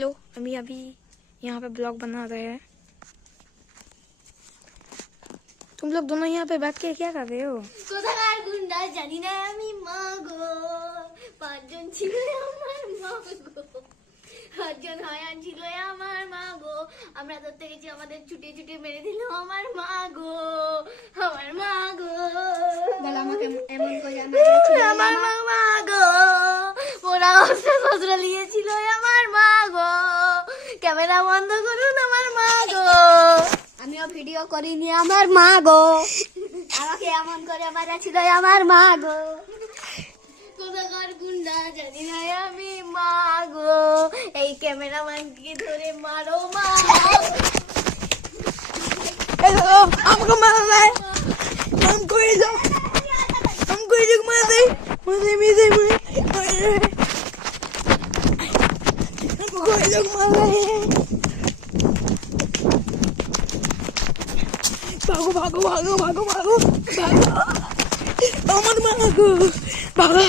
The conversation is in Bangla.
हेलो, अभी यहाँ पे ब्लॉग बना रहे हैं। तुम लोग दोनों यहाँ पे बैठ के क्या कर रहे हो? কোথাকার গুন্ডা জানি না আমি মাগো, পাঁচজন ছিল আমার মাগো, পাঁচজন হায়ান ছিল আমার মাগো, আমরা ধরতে গেছি আমাদের ছুটে ছুটে মেরে দিল আমার মাগো, আমার মাগো। আমাকে এমন করে আমার মাগো, ওরা অস্ত্র শস্ত্র নিয়েছিল আমার মাগো, ক্যামেরা বন্ধ করুন আমার মাগো। আমিও ভিডিও করিনি আমার মা গো, আমাকে এমন করে মারাছিল আমার মা গো। কোথাকার গুন্ডা জানি না আমি মাগো, এই ক্যামেরাম্যানকে ধরে মারো মা। हमको मारना है, हमको ये लोग मार दे, हमको ये लोग मार रहे हैं। भागो भागो भागो भागो भागो भागो, अमर भागो भागो।